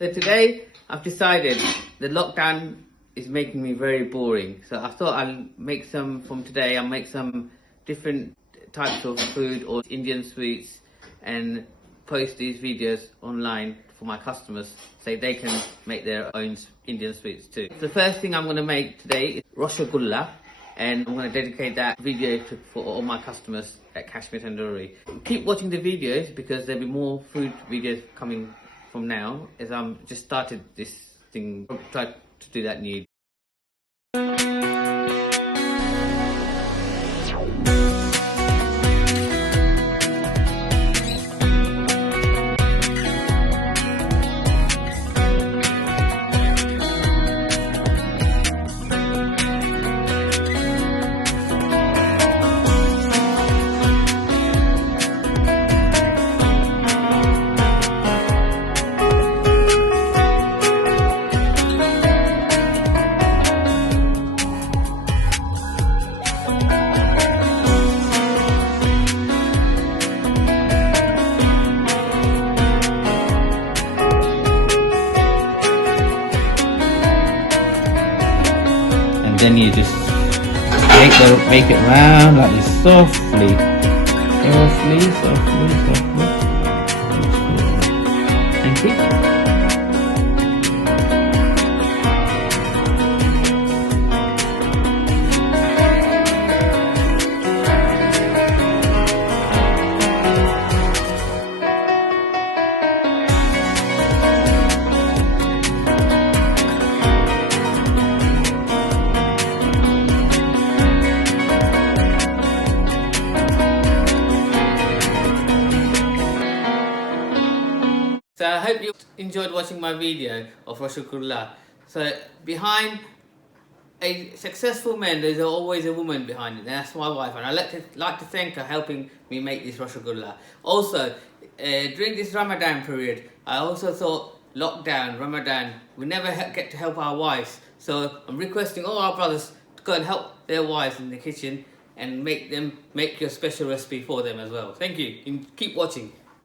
So today I've decided the lockdown is making me very boring. So I thought I'll make some from today. I'll make some different types of food or Indian sweets and post these videos online for my customers so they can make their own Indian sweets too. The first thing I'm going to make today is Roshogolla, and I'm going to dedicate that video for all my customers at Kashmir Tandoori. Keep watching the videos because there'll be more food videos coming from now, as I'm just started this thing. I'll try to do that new. Then you just make it round like this softly. Thank you. So I hope you enjoyed watching my video of Roshogolla. So behind a successful man, there's always a woman behind it, and that's my wife. And I like to thank her helping me make this Roshogolla. Also, during this Ramadan period, I also thought lockdown, Ramadan, we never get to help our wives. So I'm requesting all our brothers to go and help their wives in the kitchen and make your special recipe for them as well. Thank you. And keep watching.